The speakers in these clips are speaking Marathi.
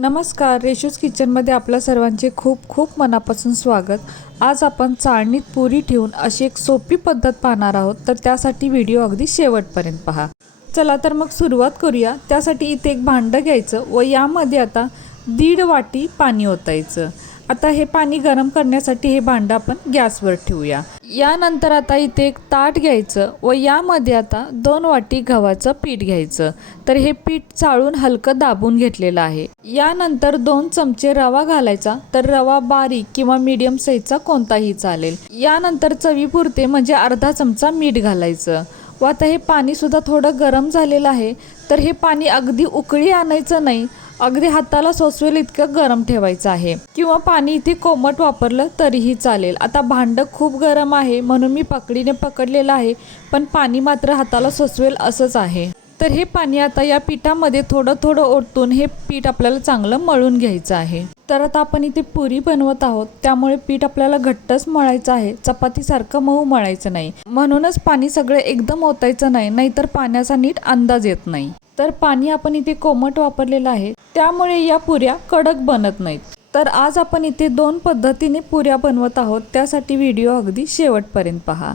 नमस्कार, रेशूज किचनमध्ये आपल्या सर्वांचे खूप खूप मनापासून स्वागत। आज आपण चाळणीत पुरी ठेवून अशी एक सोपी पद्धत पाहणार आहोत, तर त्यासाठी व्हिडिओ अगदी शेवटपर्यंत पहा। चला तर मग सुरुवात करूया। त्यासाठी इथे एक भांडं घ्यायचं व यामध्ये आता 1.5 वाटी पाणी ओतायचं। आता हे पाणी गरम करण्यासाठी हे भांडं आपण गॅसवर ठेवूया। यानंतर आता इथे एक ताट घ्यायचं व यामध्ये आता 2 वाटी गव्हाचं पीठ घ्यायचं। तर हे पीठ चाळून हलकं दाबून घेतलेलं आहे। यानंतर 2 चमचे रवा घालायचा, तर रवा बारीक किंवा मीडियम साईजचा कोणताही चालेल। यानंतर चवीपुरते म्हणजे अर्धा चमचा मीठ घालायचं व आता हे पाणी सुद्धा थोडं गरम झालेलं आहे। तर हे पाणी अगदी उकळी आणायचं नाही, अगदी हाताला सोसवेल इतकं गरम ठेवायचं आहे, किंवा पाणी इथे कोमट वापरलं तरीही चालेल। आता भांडं खूप गरम आहे म्हणून मी पकडीने पकडलेलं आहे, पण पाणी मात्र हाताला सोसवेल असंच आहे। तर हे पाणी आता या पिठामध्ये थोडं थोडं ओतून हे पीठ आपल्याला चांगलं मळून घ्यायचं आहे। तर आता आपण इथे पुरी बनवत आहोत, त्यामुळे पीठ आपल्याला घट्टच मळायचं आहे, चपातीसारखं मऊ मळायचं नाही। म्हणूनच पाणी सगळं एकदम ओतायचं नाही, नाहीतर पाण्याचा नीट अंदाज येत नाही। तर पाणी आपण इथे कोमट वापरलेलं आहे, त्यामुळे या पुऱ्या कडक बनत नाहीत। तर आज आपण इथे 2 पद्धतीने पुऱ्या बनवत आहोत, त्यासाठी व्हिडिओ अगदी शेवटपर्यंत पहा।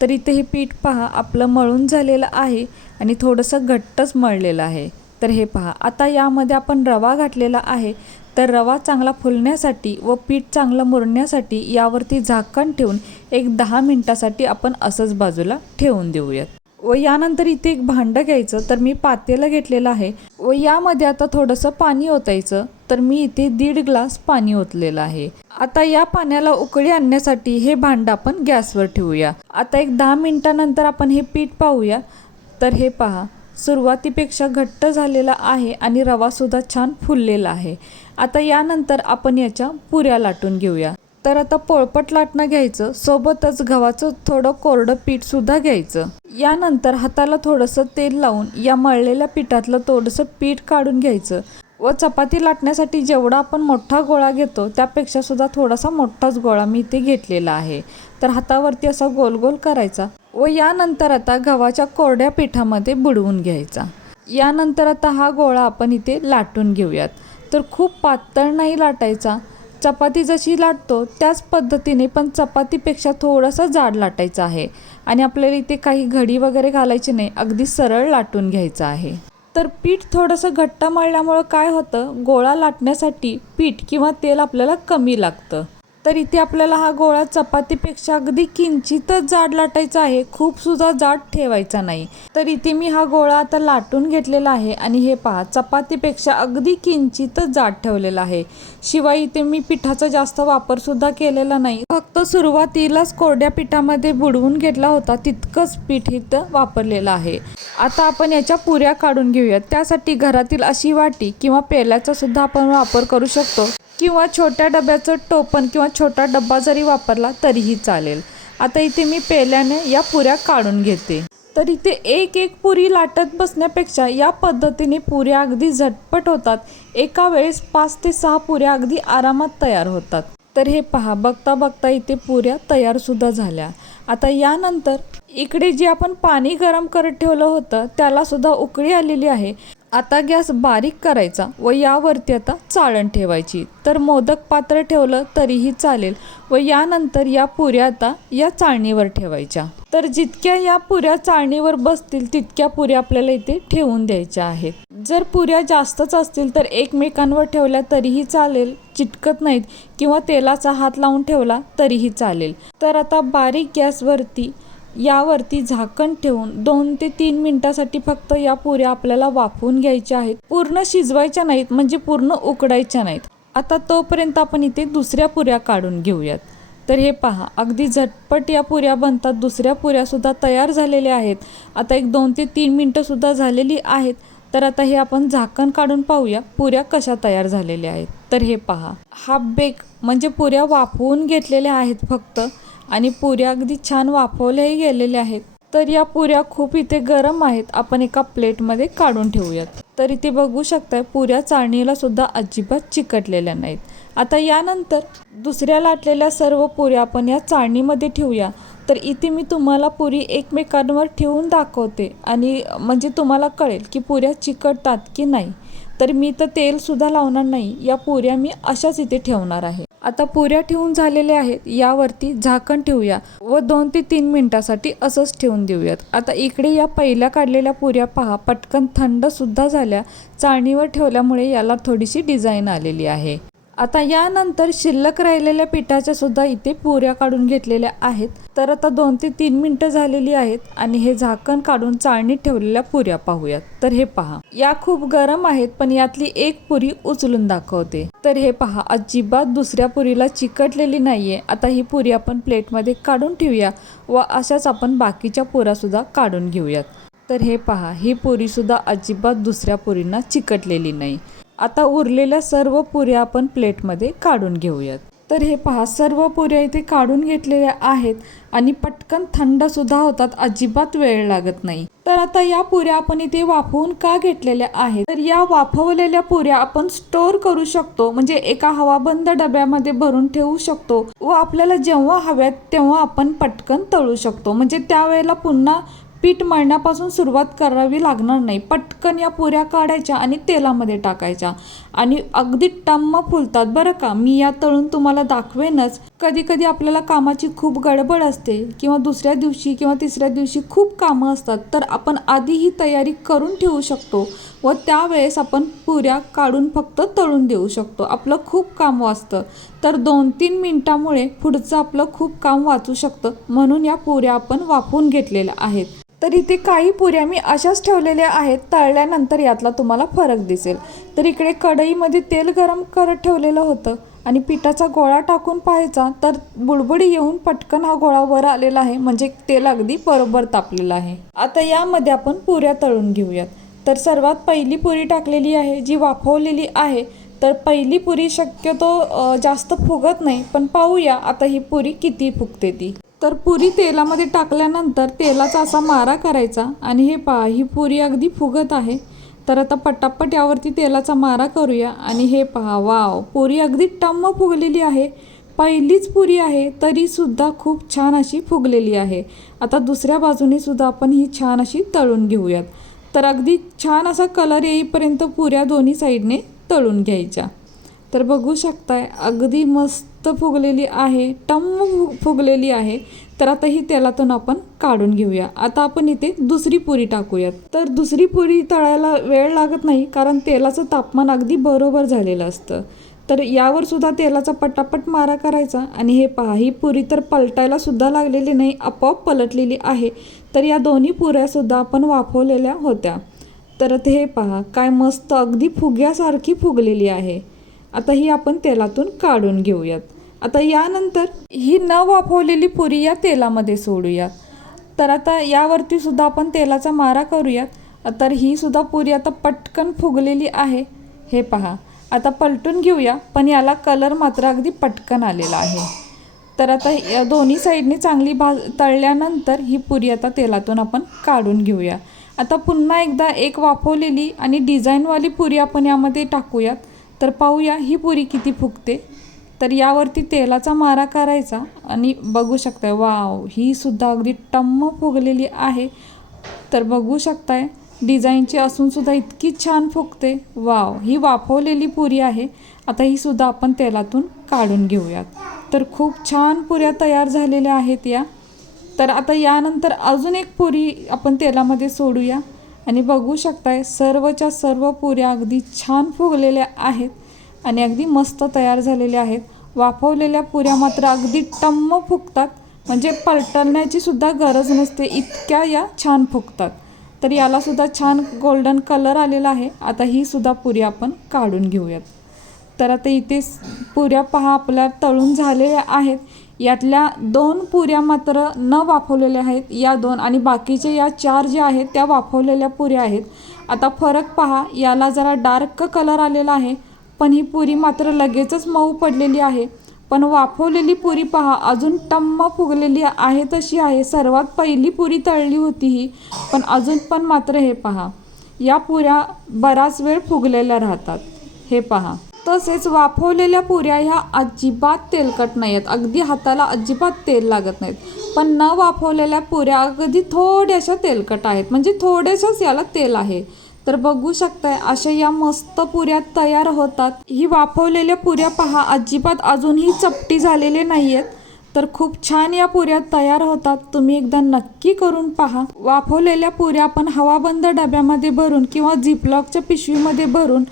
तर इथे हे पीठ पहा आपलं मळून झालेलं आहे आणि थोडंसं घट्टच मळलेलं आहे। तर हे पहा, आता यामध्ये आपण रवा घातलेला आहे। तर रवा चांगला फुलण्यासाठी व पीठ चांगलं मुरण्यासाठी यावरती झाकण ठेवून एक 10 मिनिटासाठी आपण असंच बाजूला ठेवून देऊयात। व यानंतर इथे एक भांडं घ्यायचं, तर मी पातेलं घेतलेलं आहे व यामध्ये आता थोडंसं पाणी ओतायचं। तर मी इथे 1.5 ग्लास पाणी ओतलेलं आहे। आता या पाण्याला उकळी आणण्यासाठी हे भांडं आपण गॅसवर ठेवूया। आता एक 10 मिनिटानंतर आपण हे पीठ पाहूया। तर हे पहा, सुरुवातीपेक्षा घट्ट झालेला आहे आणि रवा सुद्धा छान फुललेला आहे। आता यानंतर आपण याच्या पुऱ्या लाटून घेऊया। तर आता पोळपट लाटणं घ्यायचं, सोबतच गव्हाचं थोडं कोरडं पीठ सुद्धा घ्यायचं। यानंतर हाताला थोडंसं तेल लावून या मळलेल्या पिठातलं थोडंसं पीठ काढून घ्यायचं व चपाती लाटण्यासाठी जेवढा आपण मोठा गोळा घेतो त्यापेक्षा सुद्धा थोडासा मोठाच गोळा मी इथे घेतलेला आहे। तर हातावरती असा गोल गोल करायचा व यानंतर आता गव्हाच्या कोरड्या पिठामध्ये बुडवून घ्यायचा। यानंतर आता हा गोळा आपण इथे लाटून घेऊयात। तर खूप पातळ नाही लाटायचा, चपाती जशी लाटतो त्याच पद्धतीने, पण चपातीपेक्षा थोडासा जाड लाटायचा आहे। आणि आपल्याला इथे काही घडी वगैरे घालायची नाही, अगदी सरळ लाटून घ्यायचं आहे। तर पीठ थोडंसं घट्ट मळल्यामुळं काय होतं, गोळा लाटण्यासाठी पीठ किंवा तेल आपल्याला कमी लागतं। तर इथे आपल्याला हा गोळा चपातीपेक्षा अगदी किंचितच जाड लाटायचा आहे, खूप सुद्धा जाड ठेवायचा नाही। तर इथे मी हा गोळा आता लाटून घेतलेला आहे आणि हे पहा, चपातीपेक्षा अगदी किंचितच जाड ठेवलेला आहे। शिवाय इथे मी पिठाचा जास्त वापर सुद्धा केलेला नाही, फक्त सुरुवातीलाच कोरड्या पिठामध्ये बुडवून घेतला होता तितकंच पीठ इथं वापरलेलं आहे। आता आपण याच्या पुऱ्या काढून घेऊयात। त्यासाठी घरातील अशी वाटी किंवा पेल्याचा सुद्धा आपण वापर करू शकतो, किंवा छोट्या डब्याचं टोपण किंवा छोटा डब्बा जरी वापरला तरीही चालेल। आता इथे मी पेल्याने या पुऱ्या काढून घेते। तर इथे एक एक पुरी लाटत बसण्यापेक्षा या पद्धतीने पुऱ्या अगदी झटपट होतात। एका वेळेस 5 ते 6 पुऱ्या अगदी आरामात तयार होतात। तर हे पहा, बघता बघता इथे पुऱ्या तयार सुद्धा झाल्या। आता यानंतर इकडे जे आपण पाणी गरम करत ठेवलं होतं त्याला सुद्धा उकळी आलेली आहे। आता गॅस बारीक करायचा व यावरती आता चाळण ठेवायची। तर मोदक पात्र ठेवलं तरीही चालेल व यानंतर या पुऱ्या आता या चाळणीवर ठेवायच्या। तर जितक्या या पुऱ्या चाळणीवर बसतील तितक्या पुऱ्या आपल्याला इथे ठेवून द्यायच्या आहेत। जर पुऱ्या जास्तच असतील तर एकमेकांवर ठेवल्या तरीही चालेल, चिटकत नाहीत, किंवा तेलाचा हात लावून ठेवला तरीही चालेल। तर आता बारीक गॅसवरती यावरती झाकण ठेवून 2 ते 3 मिनिटासाठी फक्त या पुऱ्या आपल्याला वाफवून घ्यायच्या आहेत। पूर्ण शिजवायच्या नाहीत, म्हणजे पूर्ण उकडायच्या नाहीत। आता तोपर्यंत आपण इथे दुसऱ्या पुऱ्या काढून घेऊयात। तर हे पहा, अगदी झटपट या पुऱ्या बनतात। दुसऱ्या पुऱ्या सुद्धा तयार झालेल्या आहेत। आता एक 2 ते 3 मिनिटं सुद्धा झालेली आहेत। तर आता हे आपण झाकण काढून पाहूया पुऱ्या कशा तयार झालेल्या आहेत। तर हे पहा, हाफ बेक म्हणजे पुऱ्या वाफवून घेतलेल्या आहेत फक्त, आणि पुऱ्या अगदी छान वाफवल्याही गेलेल्या आहेत। तर या पुऱ्या खूप इथे गरम आहेत, आपण एका प्लेटमध्ये काढून ठेवूयात। तर इथे बघू शकताय पुऱ्या चाळणीला सुद्धा अजिबात चिकटलेल्या नाहीत। आता यानंतर दुसऱ्या लाटलेल्या सर्व पुऱ्या आपण या चाळणीमध्ये ठेवूया। तर इथे मी तुम्हाला पुरी एकमेकांवर ठेवून दाखवते, आणि म्हणजे तुम्हाला कळेल की पुऱ्या चिकटतात की नाही। तर मी तर तेलसुद्धा लावणार नाही, या पुऱ्या मी अशाच इथे ठेवणार आहे. आता पुऱ्या ठेवून झालेल्या आहेत, यावरती झाकण ठेवूया व 2 ते 3 मिनिटासाठी असंच ठेवून देऊयात. आता इकडे या पहिल्या काढलेल्या पुऱ्या पहा, पटकन थंडसुद्धा झाल्या. चाळणीवर ठेवल्यामुळे याला थोडीशी डिझाईन आलेली आहे. आता यानंतर शिल्लक राहिलेल्या पिठाच्या सुद्धा इथे पुऱ्या काढून घेतलेल्या आहेत. तर आता 2 ते 3 मिनिटं झालेली आहेत आणि हे झाकण काढून चाळणीत ठेवलेल्या पुऱ्या पाहूयात. तर हे पहा, या खूप गरम आहेत, पण यातली एक पुरी उचलून दाखवते. तर हे पहा, अजिबात दुसऱ्या पुरीला चिकटलेली नाहीये. आता ही पुरी आपण प्लेटमध्ये काढून ठेवूया व अशाच आपण बाकीच्या पुऱ्या सुद्धा काढून घेऊयात. तर हे पहा, ही पुरी सुद्धा अजिबात दुसऱ्या पुरींना चिकटलेली नाही. आता उरलेल्या सर्व पुऱ्या आपण प्लेटमध्ये काढून घेऊयात. तर हे पहा, सर्व पुऱ्या इथे काढून घेतलेल्या आहेत आणि पटकन थंडसुद्धा होतात, अजिबात वेळ लागत नाही. तर आता या पुऱ्या आपण इथे वाफवून का घेतलेल्या आहेत, तर या वाफवलेल्या पुऱ्या आपण स्टोअर करू शकतो, म्हणजे एका हवाबंद डब्यामध्ये भरून ठेवू शकतो व आपल्याला जेव्हा हव्यात तेव्हा आपण पटकन तळू शकतो. म्हणजे त्यावेळेला पुन्हा पीठ मळण्यापासून सुरुवात करावी लागणार नाही. पटकन या पुऱ्या काढायच्या आणि तेलामध्ये टाकायच्या आणि अगदी टम्म फुलतात बरं का. मी या तळून तुम्हाला दाखवेनच. कधी कधी आपल्याला कामाची खूप गडबड असते किंवा दुसऱ्या दिवशी किंवा तिसऱ्या दिवशी खूप कामं असतात, तर आपण आधी ही तयारी करून ठेवू शकतो व त्यावेळेस आपण पुऱ्या काढून फक्त तळून देऊ शकतो. आपलं खूप काम वाचतं. तर 2-3 मिनिटामुळे पुढचं आपलं खूप काम वाचू शकतं. म्हणून या पुऱ्या आपण वाफवून घेतलेल्या आहेत. तर इथे काही पुऱ्या मी अशाच ठेवलेल्या आहेत, तळल्यानंतर यातला तुम्हाला फरक दिसेल. तर इकडे कढईमध्ये तेल गरम करत ठेवलेलं होतं आणि पिठाचा गोळा टाकून पाहायचा, तर बुडबुडी येऊन पटकन हा गोळा वर आलेला आहे, म्हणजे तेल अगदी बरोबर तापलेलं आहे. आता यामध्ये आपण पुऱ्या तळून घेऊयात. तर सर्वात पहिली पुरी टाकलेली आहे, जी वाफवलेली आहे. तर पहिली पुरी शक्यतो जास्त फुगत नाही, पण पाहूया आता ही पुरी किती फुगते ती. तर पुरी तेलामध्ये टाकल्यानंतर तेलाचा असा मारा करायचा आणि हे पहा, ही पुरी अगदी फुगत आहे. तर आता पटापट यावरती तेलाचा मारा करूया आणि हे पहा, वाव, पुरी अगदी टम्म फुगलेली आहे. पहिलीच पुरी आहे तरीसुद्धा खूप छान अशी फुगलेली आहे. आता दुसऱ्या बाजूने सुद्धा आपण ही छान अशी तळून घेऊयात. तर अगदी छान असा कलर येईपर्यंत पुऱ्या दोन्ही साईडने तळून घ्यायच्या. तर बघू शकताय, अगदी मस्त फुगलेली आहे, टम्म फुगलेली आहे. तर आता ही तेलातून आपण काढून घेऊया. आता आपण इथे दुसरी पुरी टाकूयात. तर दुसरी पुरी तळायला वेळ लागत नाही, कारण तेलाचं तापमान अगदी बरोबर झालेलं असतं. तर यावर सुद्धा तेलाचा पटापट मारा करायचा आणि हे पहा, ही पुरी तर पलटायला सुद्धा लागलेली नाही, आपोआप पलटलेली आहे. तर या दोन्ही पुऱ्या सुद्धा आपण वाफवलेल्या होत्या. तर ते हे पहा, काय मस्त अगदी फुग्यासारखी फुगलेली आहे. आता ही आपण तेलातून काढून घेऊयात. आता यानंतर ही न वाफवलेली पुरी या तेलामध्ये सोडूयात. तर आता यावरती सुद्धा आपण तेलाचा मारा करूयात. तर ही सुद्धा पुरी आता पटकन फुगलेली आहे. हे पहा, आता पलटून घेऊया, पण याला कलर मात्र अगदी पटकन आलेला आहे. तर आता या दोन्ही साईडने चांगली तळल्यानंतर ही पुरी आता तेलातून आपण काढून घेऊया. आता पुन्हा एकदा एक वाफवलेली आणि डिझाईनवाली पुरी आपण यामध्ये टाकूयात. तर पाहूया ही पुरी किती फुगते. तर यावरती तेलाचा मारा करायचा आणि बघू शकताय, वाव, ही सुद्धा अगदी टम्म फुगलेली आहे. तर बघू शकताय, डिझाईनची असूनसुद्धा इतकी छान फुगते. वाव, ही वाफवलेली पुरी आहे. आता ही सुद्धा आपण तेलातून काढून घेऊयात. तर खूप छान पुऱ्या तयार झालेल्या आहेत या. तर आता यानंतर अजून एक पुरी आपण तेलामध्ये सोडूया आणि बघू शकताय, सर्वच्या सर्व पुऱ्या अगदी छान फुगलेल्या आहेत आणि अगदी मस्त तयार झालेल्या आहेत. वाफवलेल्या पुऱ्या मात्र अगदी टम्म फुगतात, म्हणजे पलटण्याची सुद्धा गरज नसते, इतक्या या छान फुगतात. तर याला सुद्धा छान गोल्डन कलर आलेला आहे. आता ही सुद्धा पुरी आपण काढून घेऊयात. तर आता इथे पुऱ्या पहा आपल्या तळून झालेल्या आहेत. यातल्या 2 पुऱ्या मात्र न वाफवलेल्या आहेत, या 2, आणि बाकीचे या 4 ज्या आहेत त्या वाफवलेल्या पुऱ्या आहेत. आता फरक पहा, याला जरा डार्क कलर आलेला आहे, पण ही पुरी मात्र लगेचच मऊ पडलेली आहे. पण वाफवलेली पुरी पहा, अजून टम्म फुगलेली आहे तशी आहे. सर्वात पहिली पुरी तळली होती ही, पण अजून पण मात्र हे पहा, या पुऱ्या बराच वेळ फुगलेल्या राहतात. हे पहा, तसेच वाफवलेल्या पुऱ्या ह्या अजिबात तेलकट नाही आहेत, अगदी हाताला अजिबात तेल लागत नाहीत. पण न वाफवलेल्या पुऱ्या अगदी थोड्याशा तेलकट आहेत, म्हणजे थोडेसंच याला तेल आहे. तर बघू शकताय अशा या मस्त पुऱ्या तयार होतात। ही वाफवलेल्या पुऱ्या पहा अजिबात अजूनही चपटी झालेले नाहीयेत। तर खूप छान या पुऱ्या तयार होतात, तुम्ही एकदा नक्की करून पहा। वाफवलेल्या पुऱ्या आपण हवाबंद डब्यामध्ये भरून किंवा झिपलॉकच्या पिशवीमध्ये भरून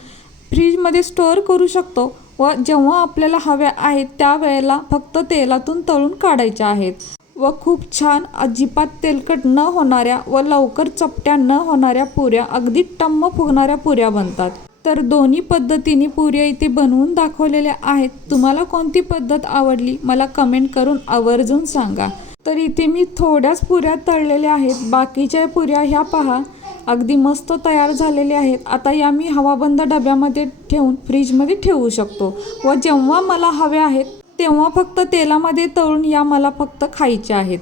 फ्रीजमध्ये स्टोअर करू शकतो व जेव्हा आपल्याला हव्या आहेत त्यावेळेला फक्त तेलातून तळून काढायच्या आहेत व खूप छान अजिबात तेलकट न होणाऱ्या व लवकर चपट्या न होणाऱ्या पुऱ्या, अगदी टम्म फुगणाऱ्या पुऱ्या बनतात। तर दोन्ही पद्धतीने पुऱ्या इथे बनवून दाखवलेल्या आहेत। तुम्हाला कोणती पद्धत आवडली मला कमेंट करून आवर्जून सांगा। तर इथे मी थोड्याच पुऱ्या तळलेल्या आहेत, बाकीच्या पुऱ्या ह्या पहा अगदी मस्त तयार झालेल्या आहेत। आता या मी हवाबंद डब्यामध्ये ठेवून फ्रीजमध्ये ठेवू शकतो व जेव्हा मला हवे आहेत तेव्हा फक्त तेलामध्ये तळून या मला फक्त खायच्या आहेत।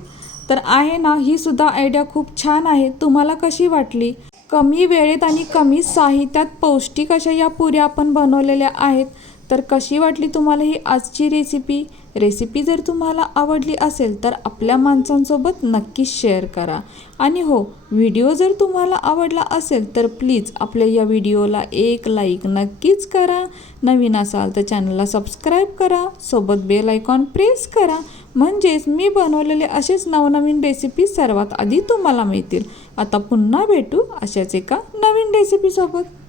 तर आहे ना, ही सुद्धा आयडिया खूप छान आहे। तुम्हाला कशी वाटली? कमी वेळेत आणि कमी साहित्यात पौष्टिक अशा या पुऱ्या आपण बनवलेल्या आहेत। तर कशी वाटली तुम्हाला ही आजची रेसिपी जर तुम्हाला आवडली असेल तर आपल्या माणसांसोबत नक्कीच शेअर करा। आणि हो, व्हिडिओ जर तुम्हाला आवडला असेल तर प्लीज आपल्या या व्हिडिओला एक लाईक नक्कीच करा। नवीन असाल तर चॅनलला सबस्क्राईब करा, सोबत बेल आयकॉन प्रेस करा, म्हणजेच मी बनवलेले असेच नवनवीन रेसिपी सर्वात आधी तुम्हाला मिळतील। आता पुन्हा भेटू अशाच एका नवीन रेसिपीसोबत।